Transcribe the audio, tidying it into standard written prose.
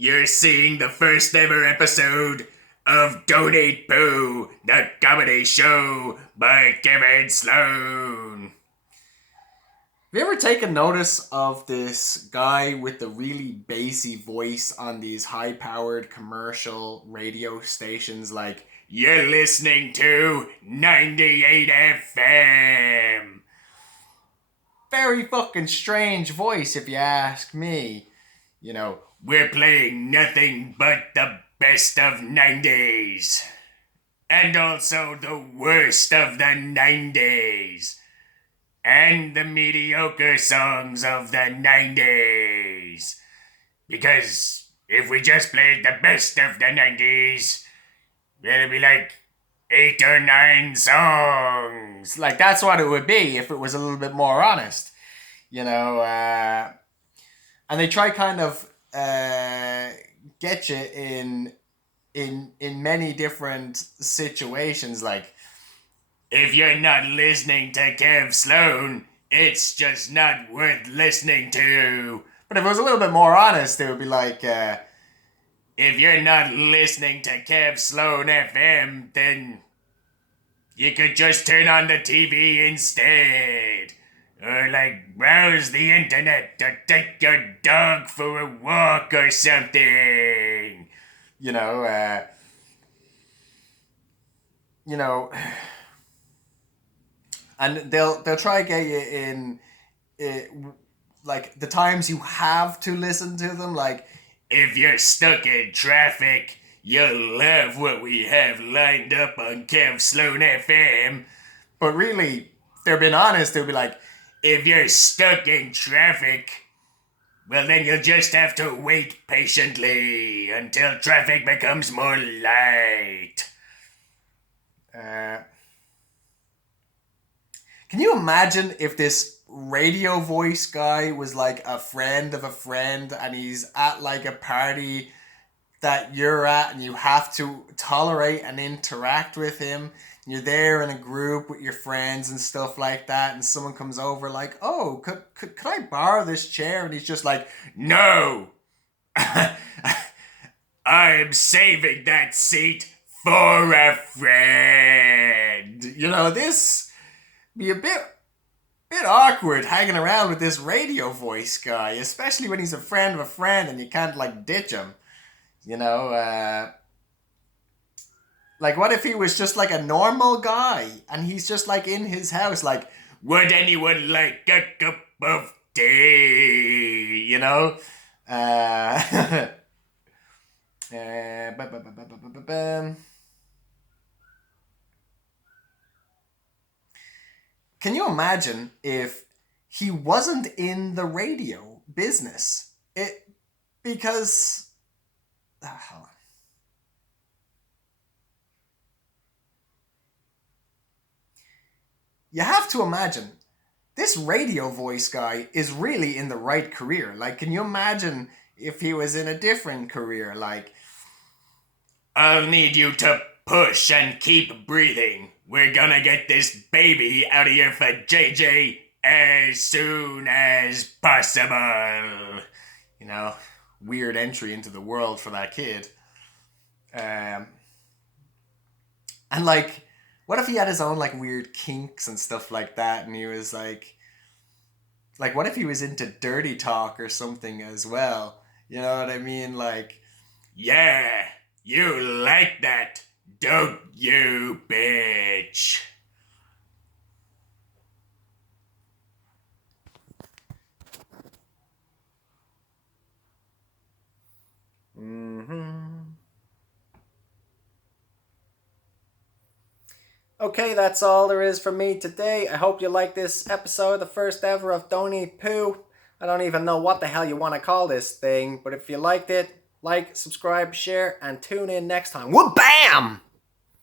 You're seeing the first ever episode of Donate Pooh, the comedy show by Kevin Sloan. Have you ever taken notice of this guy with the really bassy voice on these high-powered commercial radio stations like, "You're listening to 98 FM. Very fucking strange voice if you ask me. You know, we're playing nothing but the best of 90s. And also the worst of the 90s. And the mediocre songs of the 90s. Because if we just played the best of the 90s, it'd be like 8 or 9 songs. Like, that's what it would be if it was a little bit more honest. You know, and they try kind of get you in many different situations, like, if you're not listening to Kev Sloan, it's just not worth listening to. But if it was a little bit more honest, it would be like, if you're not listening to Kev Sloan FM, then you could just turn on the TV instead. Or like browse the internet or take your dog for a walk or something. You know, and they'll try to get you in, like, the times you have to listen to them. Like, if you're stuck in traffic, you'll love what we have lined up on Kev Sloan FM. But really, if they're being honest, they'll be like, if you're stuck in traffic, well then you'll just have to wait patiently until traffic becomes more light. Can you imagine if this radio voice guy was like a friend of a friend and he's at like a party that you're at and you have to tolerate and interact with him? You're there in a group with your friends and stuff like that, and someone comes over like, "Oh, could I borrow this chair?" And he's just like, "No! I'm saving that seat for a friend." You know, this be a bit awkward hanging around with this radio voice guy, especially when he's a friend of a friend and you can't like ditch him. You know, like, what if he was just like a normal guy and he's just like in his house, like, would anyone like a cup of tea? You know? Can you imagine if he wasn't in the radio business? Because hold on. You have to imagine this radio voice guy is really in the right career. Like, can you imagine if he was in a different career? Like, I'll need you to push and keep breathing. We're gonna get this baby out of here for JJ as soon as possible. You know, weird entry into the world for that kid. And like, what if he had his own like weird kinks and stuff like that, and he was like, what if he was into dirty talk or something as well? You know what I mean? Like, yeah, you like that, don't you, bitch? Okay, that's all there is for me today. I hope you like this episode, the first ever of Don't Eat Poo. I don't even know what the hell you want to call this thing, but if you liked it, like, subscribe, share, and tune in next time. Whoop, bam!